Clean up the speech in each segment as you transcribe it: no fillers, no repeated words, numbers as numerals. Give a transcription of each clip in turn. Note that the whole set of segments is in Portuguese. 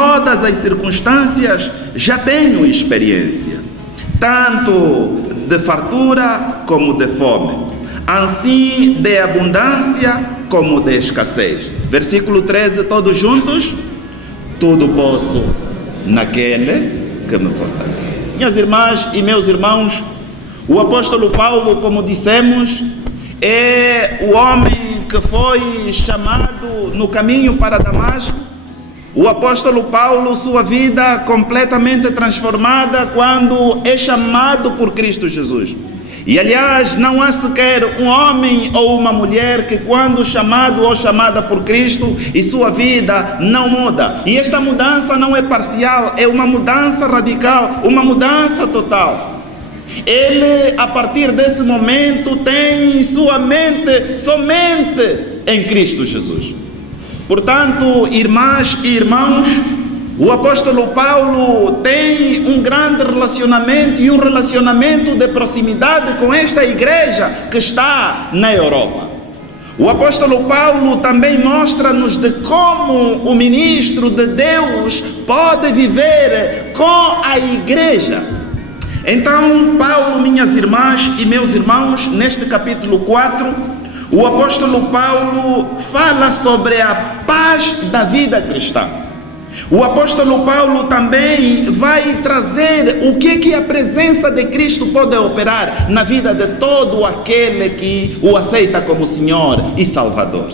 todas as circunstâncias já tenho experiência, tanto de fartura como de fome, assim de abundância como de escassez. Versículo 13, todos juntos. Tudo posso naquele que me fortalece. Minhas irmãs e meus irmãos, o apóstolo Paulo, como dissemos, é o homem que foi chamado no caminho para Damasco. O apóstolo Paulo, sua vida completamente transformada quando é chamado por Cristo Jesus. E aliás, não há sequer um homem ou uma mulher que quando chamado ou chamada por Cristo e sua vida não muda. E esta mudança não é parcial, é uma mudança radical, uma mudança total. Ele, a partir desse momento, tem sua mente somente em Cristo Jesus. Portanto, irmãs e irmãos, o apóstolo Paulo tem um grande relacionamento e um relacionamento de proximidade com esta igreja que está na Europa. O apóstolo Paulo também mostra-nos de como o ministro de Deus pode viver com a igreja. Então, Paulo, minhas irmãs e meus irmãos, neste capítulo 4, o apóstolo Paulo fala sobre a paz da vida cristã. O apóstolo Paulo também vai trazer o que a presença de Cristo pode operar na vida de todo aquele que o aceita como Senhor e Salvador.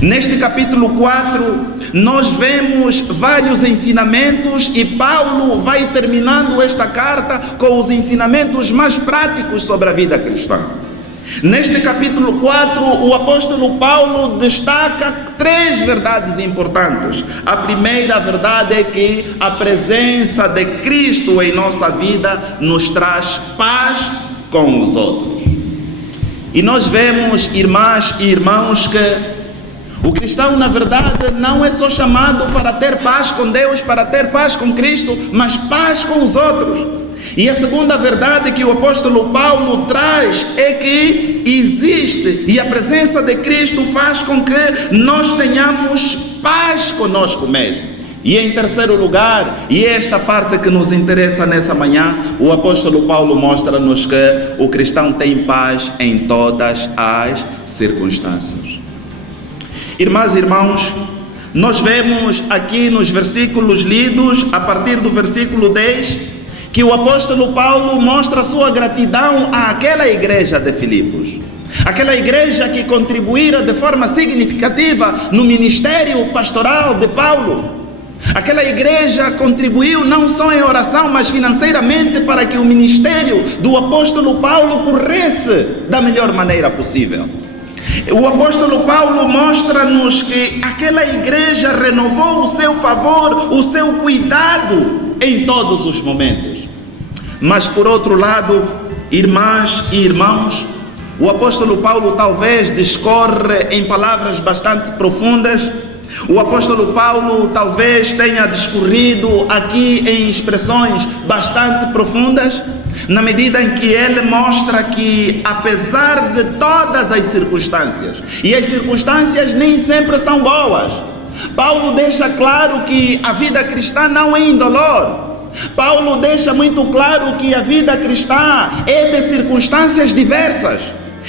Neste capítulo 4, nós vemos vários ensinamentos e Paulo vai terminando esta carta com os ensinamentos mais práticos sobre a vida cristã. Neste capítulo 4, o apóstolo Paulo destaca 3 verdades importantes. A primeira verdade é que a presença de Cristo em nossa vida nos traz paz com os outros. E nós vemos, irmãs e irmãos, que o cristão, na verdade, não é só chamado para ter paz com Deus, para ter paz com Cristo, mas paz com os outros. E a segunda verdade que o apóstolo Paulo traz é que existe, e a presença de Cristo faz com que nós tenhamos paz conosco mesmo. E em terceiro lugar, e esta parte que nos interessa nessa manhã, o apóstolo Paulo mostra-nos que o cristão tem paz em todas as circunstâncias. Irmãs e irmãos, nós vemos aqui nos versículos lidos, a partir do versículo 10, que o apóstolo Paulo mostra a sua gratidão àquela igreja de Filipos. Aquela igreja que contribuíra de forma significativa no ministério pastoral de Paulo. Aquela igreja contribuiu não só em oração, mas financeiramente para que o ministério do apóstolo Paulo corresse da melhor maneira possível. O apóstolo Paulo mostra-nos que aquela igreja renovou o seu favor, o seu cuidado em todos os momentos. Mas por outro lado, irmãs e irmãos, o apóstolo Paulo talvez discorre em palavras bastante profundas. O apóstolo Paulo talvez tenha discorrido aqui em expressões bastante profundas, na medida em que ele mostra que, apesar de todas as circunstâncias, e as circunstâncias nem sempre são boas, Paulo deixa claro que a vida cristã não é indolor. Paulo deixa muito claro que a vida cristã é de circunstâncias diversas.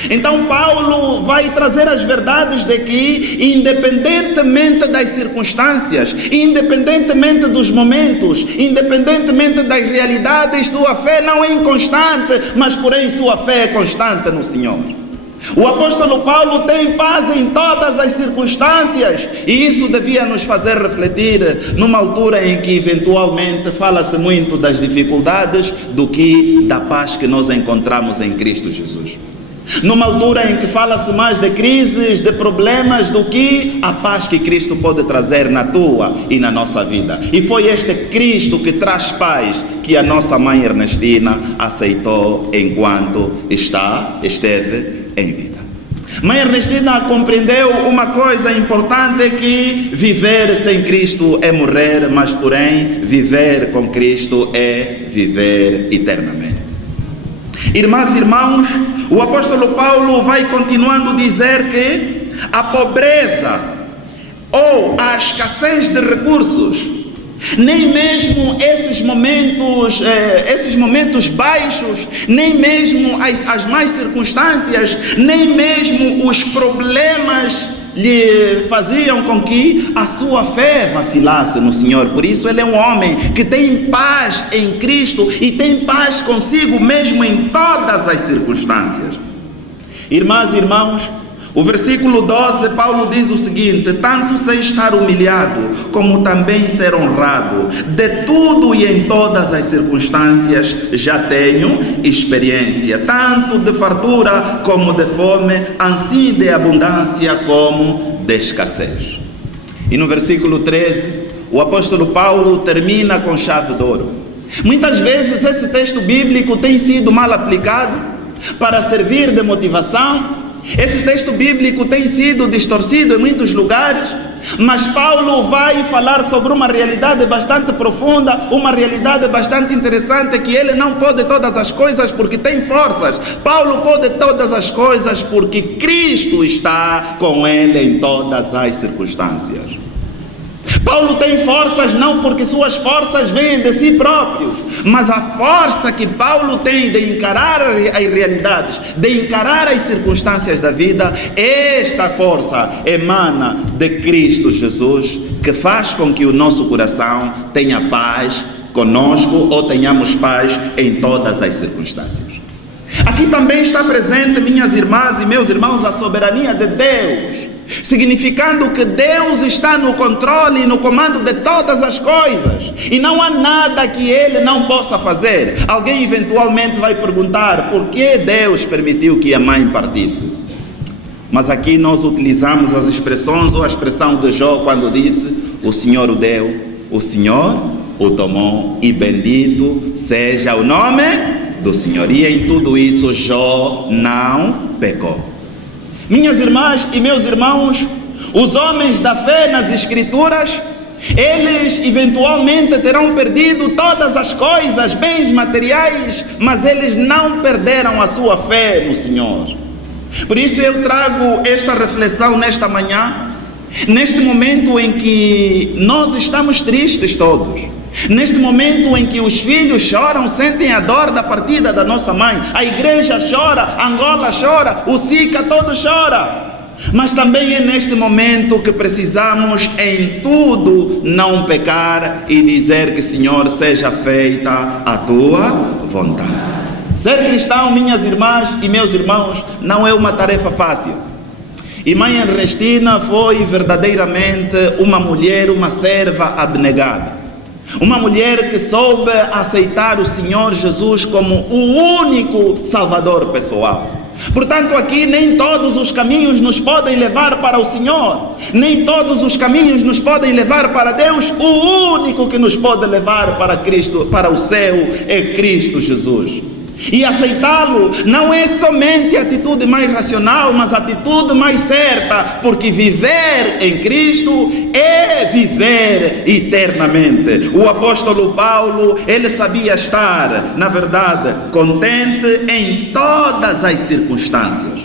Então Paulo vai trazer as verdades de que, independentemente das circunstâncias, independentemente dos momentos, independentemente das realidades, sua fé não é inconstante, mas porém sua fé é constante no Senhor. O apóstolo Paulo tem paz em todas as circunstâncias, e isso devia nos fazer refletir numa altura em que eventualmente fala-se muito das dificuldades do que da paz que nós encontramos em Cristo Jesus. Numa altura em que fala-se mais de crises, de problemas, do que a paz que Cristo pode trazer na tua e na nossa vida. E foi este Cristo que traz paz que a nossa mãe Ernestina aceitou enquanto esteve em vida. Mãe Ernestina compreendeu uma coisa importante, que viver sem Cristo é morrer, mas porém viver com Cristo é viver eternamente. Irmãs e irmãos, o apóstolo Paulo vai continuando a dizer que a pobreza ou a escassez de recursos nem mesmo esses momentos baixos, nem mesmo as más circunstâncias, nem mesmo os problemas lhe faziam com que a sua fé vacilasse no Senhor. Por isso ele é um homem que tem paz em Cristo e tem paz consigo mesmo em todas as circunstâncias. Irmãs e irmãos, o versículo 12, Paulo diz o seguinte: tanto sei estar humilhado, como também ser honrado. De tudo e em todas as circunstâncias já tenho experiência, tanto de fartura como de fome, assim de abundância como de escassez. E no versículo 13, o apóstolo Paulo termina com chave de ouro. Muitas vezes esse texto bíblico tem sido mal aplicado para servir de motivação. Esse texto bíblico tem sido distorcido em muitos lugares, mas Paulo vai falar sobre uma realidade bastante profunda, uma realidade bastante interessante, que ele não pode todas as coisas porque tem forças. Paulo pode todas as coisas porque Cristo está com ele em todas as circunstâncias. Paulo tem forças não porque suas forças vêm de si próprios, mas a força que Paulo tem de encarar as realidades, de encarar as circunstâncias da vida, esta força emana de Cristo Jesus, que faz com que o nosso coração tenha paz conosco ou tenhamos paz em todas as circunstâncias. Aqui também está presente, minhas irmãs e meus irmãos, a soberania de Deus, significando que Deus está no controle e no comando de todas as coisas, e não há nada que Ele não possa fazer. Alguém eventualmente vai perguntar por que Deus permitiu que a mãe partisse. Mas aqui nós utilizamos as expressões, ou a expressão de Jó quando disse: o Senhor o deu, o Senhor o tomou, e bendito seja o nome do Senhor. E em tudo isso Jó não pecou. Minhas irmãs e meus irmãos, os homens da fé nas Escrituras, eles eventualmente terão perdido todas as coisas, bens materiais, mas eles não perderam a sua fé no Senhor. Por isso eu trago esta reflexão nesta manhã, neste momento em que nós estamos tristes todos, neste momento em que os filhos choram, sentem a dor da partida da nossa mãe, a igreja chora, Angola chora, o SICA todo chora. Mas também é neste momento que precisamos em tudo não pecar e dizer que: Senhor, seja feita a tua vontade. Ser cristão, minhas irmãs e meus irmãos, não é uma tarefa fácil. E mãe Ernestina foi verdadeiramente uma mulher, uma serva abnegada. Uma mulher que soube aceitar o Senhor Jesus como o único Salvador pessoal. Portanto, aqui nem todos os caminhos nos podem levar para o Senhor, nem todos os caminhos nos podem levar para Deus. O único que nos pode levar para Cristo, para o céu, é Cristo Jesus. E aceitá-lo não é somente a atitude mais racional, mas a atitude mais certa, porque viver em Cristo é viver eternamente. O apóstolo Paulo, ele sabia estar, na verdade, contente em todas as circunstâncias.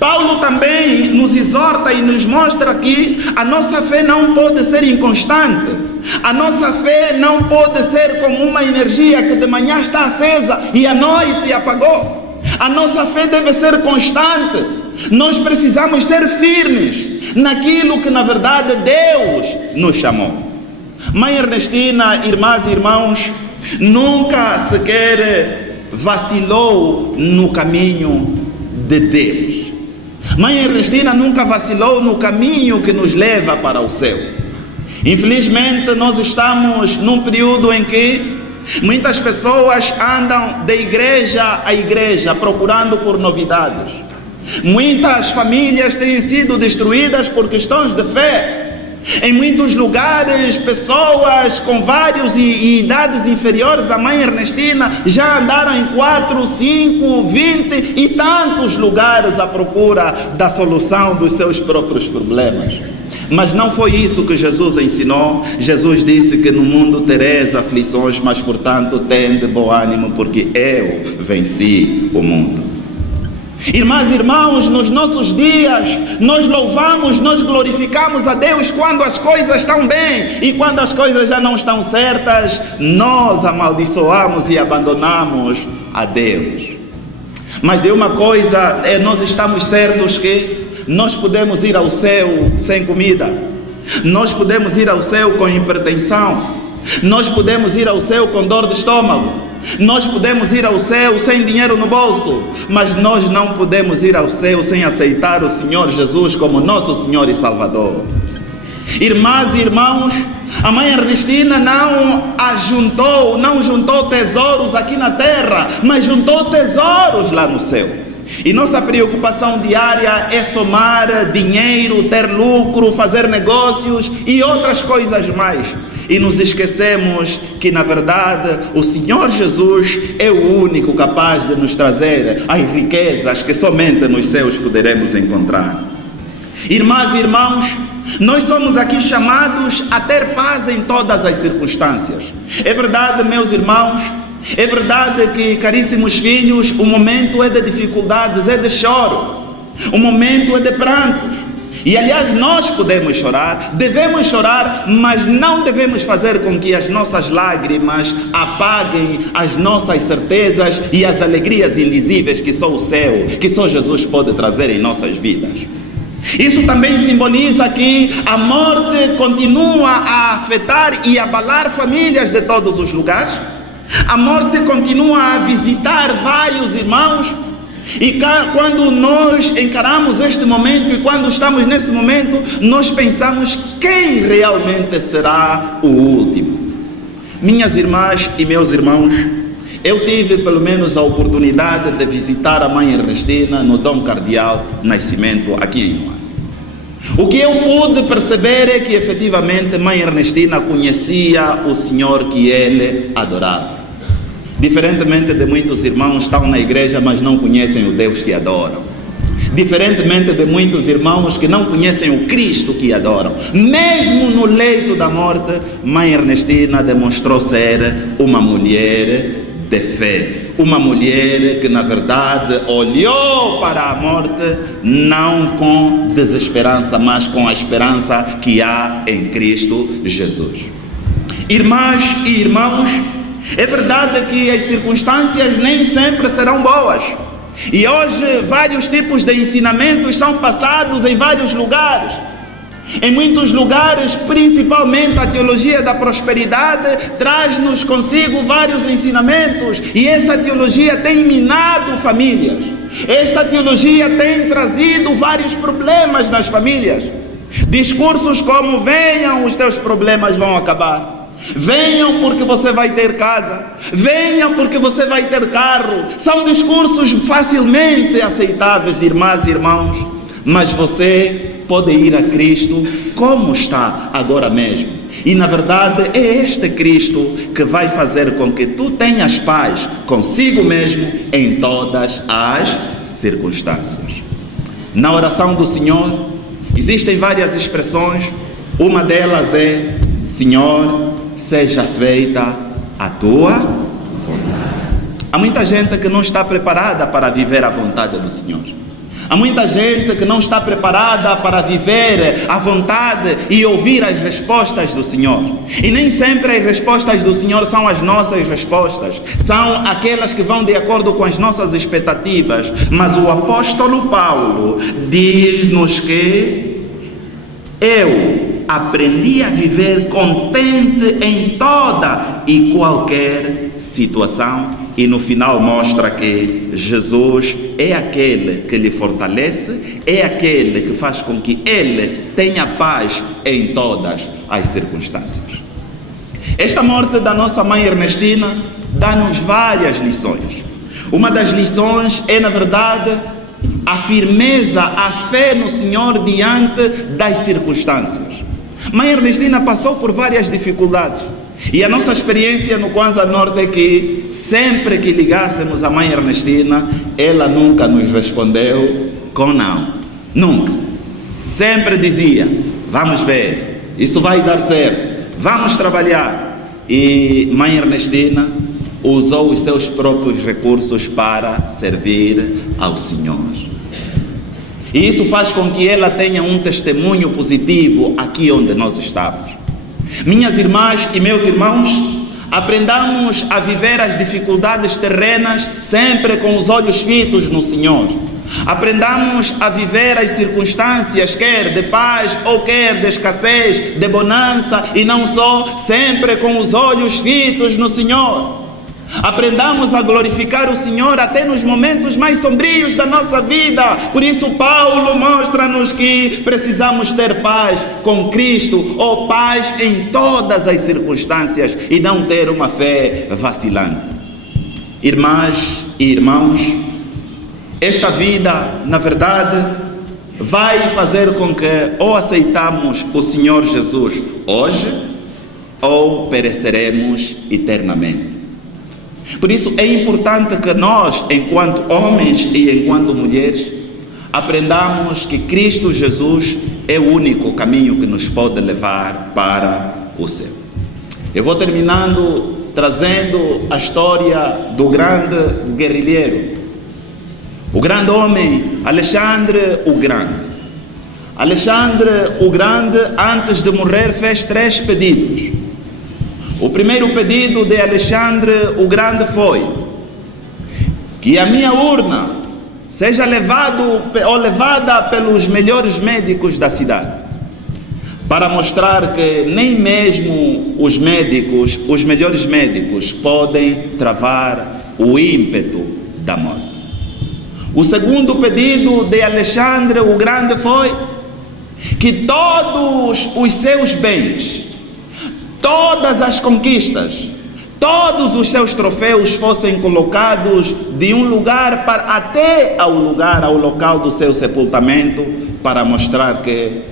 Paulo também nos exorta e nos mostra que a nossa fé não pode ser inconstante. A nossa fé não pode ser como uma energia que de manhã está acesa e à noite apagou. A nossa fé deve ser constante. Nós precisamos ser firmes naquilo que na verdade Deus nos chamou. Mãe Ernestina, irmãs e irmãos, nunca sequer vacilou no caminho de Deus. Mãe Ernestina nunca vacilou no caminho que nos leva para o céu. Infelizmente nós estamos num período em que muitas pessoas andam de igreja a igreja procurando por novidades. Muitas famílias têm sido destruídas por questões de fé. Em muitos lugares, pessoas com vários e idades inferiores à mãe Ernestina já andaram em 4, 5, 20 e tantos lugares à procura da solução dos seus próprios problemas. Mas não foi isso que Jesus ensinou. Jesus disse que no mundo tereis aflições, mas portanto tende bom ânimo, porque eu venci o mundo. Irmãs e irmãos, nos nossos dias, nós louvamos, nós glorificamos a Deus quando as coisas estão bem, e quando as coisas já não estão certas, nós amaldiçoamos e abandonamos a Deus. Mas de uma coisa, nós estamos certos que nós podemos ir ao céu sem comida, nós podemos ir ao céu com hipertensão, nós podemos ir ao céu com dor de estômago, nós podemos ir ao céu sem dinheiro no bolso, mas nós não podemos ir ao céu sem aceitar o Senhor Jesus como nosso Senhor e Salvador. Irmãs e irmãos, a mãe Ernestina não juntou tesouros aqui na terra, mas juntou tesouros lá no céu. E nossa preocupação diária é somar dinheiro, ter lucro, fazer negócios e outras coisas mais. E nos esquecemos que, na verdade, o Senhor Jesus é o único capaz de nos trazer as riquezas que somente nos céus poderemos encontrar. Irmãs e irmãos, nós somos aqui chamados a ter paz em todas as circunstâncias. É verdade, meus irmãos, é verdade que, caríssimos filhos, o momento é de dificuldades, é de choro, o momento é de prantos. E aliás, nós podemos chorar, devemos chorar, mas não devemos fazer com que as nossas lágrimas apaguem as nossas certezas e as alegrias indizíveis que só o céu, que só Jesus pode trazer em nossas vidas. Isso também simboliza que a morte continua a afetar e abalar famílias de todos os lugares. A morte continua a visitar vários irmãos. E quando nós encaramos este momento e quando estamos nesse momento, nós pensamos quem realmente será o último. Minhas irmãs e meus irmãos, eu tive pelo menos a oportunidade de visitar a mãe Ernestina no Dom Cardeal Nascimento aqui em Moana. O que eu pude perceber é que efetivamente mãe Ernestina conhecia o Senhor que ele adorava. Diferentemente de muitos irmãos que estão na igreja, mas não conhecem o Deus que adoram. Diferentemente de muitos irmãos que não conhecem o Cristo que adoram. Mesmo no leito da morte, mãe Ernestina demonstrou ser uma mulher de fé. Uma mulher que, na verdade, olhou para a morte não com desesperança, mas com a esperança que há em Cristo Jesus. Irmãs e irmãos, é verdade que as circunstâncias nem sempre serão boas. E hoje vários tipos de ensinamentos são passados em vários lugares. Em muitos lugares, principalmente a teologia da prosperidade, traz-nos consigo vários ensinamentos. E essa teologia tem minado famílias. Esta teologia tem trazido vários problemas nas famílias. Discursos como: venham, os teus problemas vão acabar. Venham porque você vai ter casa. Venham porque você vai ter carro. São discursos facilmente aceitáveis, irmãs e irmãos. Mas você pode ir a Cristo como está agora mesmo. E na verdade é este Cristo que vai fazer com que tu tenhas paz consigo mesmo em todas as circunstâncias. Na oração do Senhor existem várias expressões. Uma delas é: Senhor, seja feita a tua vontade. Há muita gente que não está preparada para viver a vontade do Senhor. Há muita gente que não está preparada para viver a vontade e ouvir as respostas do Senhor. E nem sempre as respostas do Senhor são as nossas respostas. São aquelas que vão de acordo com as nossas expectativas. Mas o apóstolo Paulo diz-nos que eu aprendi a viver contente em toda e qualquer situação. E no final mostra que Jesus é aquele que lhe fortalece, é aquele que faz com que ele tenha paz em todas as circunstâncias. Esta morte da nossa mãe Ernestina dá-nos várias lições. Uma das lições é, na verdade, a firmeza, a fé no Senhor diante das circunstâncias. Mãe Ernestina passou por várias dificuldades. E a nossa experiência no Kwanzaa Norte é que sempre que ligássemos a mãe Ernestina, ela nunca nos respondeu com não. Nunca. Sempre dizia: vamos ver, isso vai dar certo, vamos trabalhar. E mãe Ernestina usou os seus próprios recursos para servir ao Senhor. E isso faz com que ela tenha um testemunho positivo aqui onde nós estamos. Minhas irmãs e meus irmãos, aprendamos a viver as dificuldades terrenas sempre com os olhos fitos no Senhor. Aprendamos a viver as circunstâncias, quer de paz ou quer de escassez, de bonança, e não só, sempre com os olhos fitos no Senhor. Aprendamos a glorificar o Senhor até nos momentos mais sombrios da nossa vida. Por isso Paulo mostra-nos que precisamos ter paz com Cristo, ou paz em todas as circunstâncias, e não ter uma fé vacilante. Irmãs e irmãos, esta vida, na verdade, vai fazer com que ou aceitamos o Senhor Jesus hoje, ou pereceremos eternamente. Por isso é importante que nós, enquanto homens e enquanto mulheres, aprendamos que Cristo Jesus é o único caminho que nos pode levar para o céu. Eu vou terminando trazendo a história do grande guerrilheiro, o grande homem Alexandre o Grande. Alexandre o Grande, antes de morrer, fez 3 pedidos. O primeiro pedido de Alexandre o Grande foi que a minha urna seja levada pelos melhores médicos da cidade, para mostrar que nem mesmo os melhores médicos, podem travar o ímpeto da morte. O segundo pedido de Alexandre o Grande foi que todos os seus bens, todas as conquistas, todos os seus troféus fossem colocados de um lugar até ao local do seu sepultamento, para mostrar que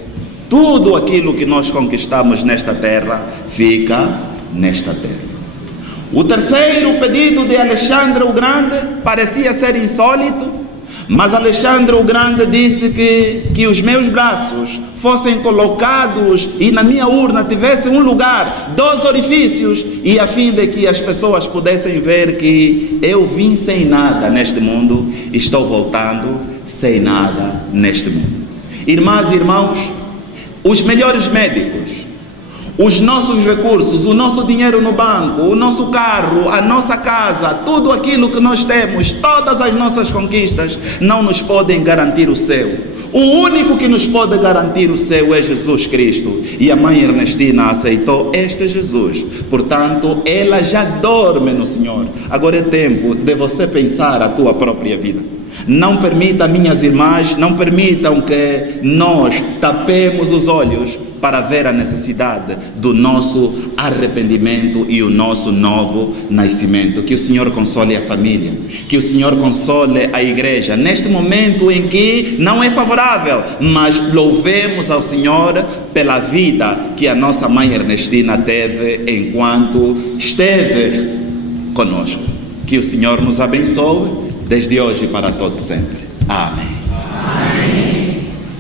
tudo aquilo que nós conquistamos nesta terra fica nesta terra. O terceiro pedido de Alexandre o Grande parecia ser insólito, mas Alexandre o Grande disse que os meus braços fossem colocados e na minha urna tivesse um lugar, 2 orifícios, e a fim de que as pessoas pudessem ver que eu vim sem nada neste mundo, estou voltando sem nada neste mundo. Irmãs e irmãos, os melhores médicos, os nossos recursos, o nosso dinheiro no banco, o nosso carro, a nossa casa, tudo aquilo que nós temos, todas as nossas conquistas, não nos podem garantir o céu. O único que nos pode garantir o céu é Jesus Cristo. E a mãe Ernestina aceitou este Jesus. Portanto, ela já dorme no Senhor. Agora é tempo de você pensar a tua própria vida. Não permita, minhas irmãs, não permitam que nós tapemos os olhos para ver a necessidade do nosso arrependimento e o nosso novo nascimento. Que o Senhor console a família, que o Senhor console a igreja, neste momento em que não é favorável, mas louvemos ao Senhor pela vida que a nossa mãe Ernestina teve enquanto esteve conosco. Que o Senhor nos abençoe, desde hoje e para todo sempre. Amém.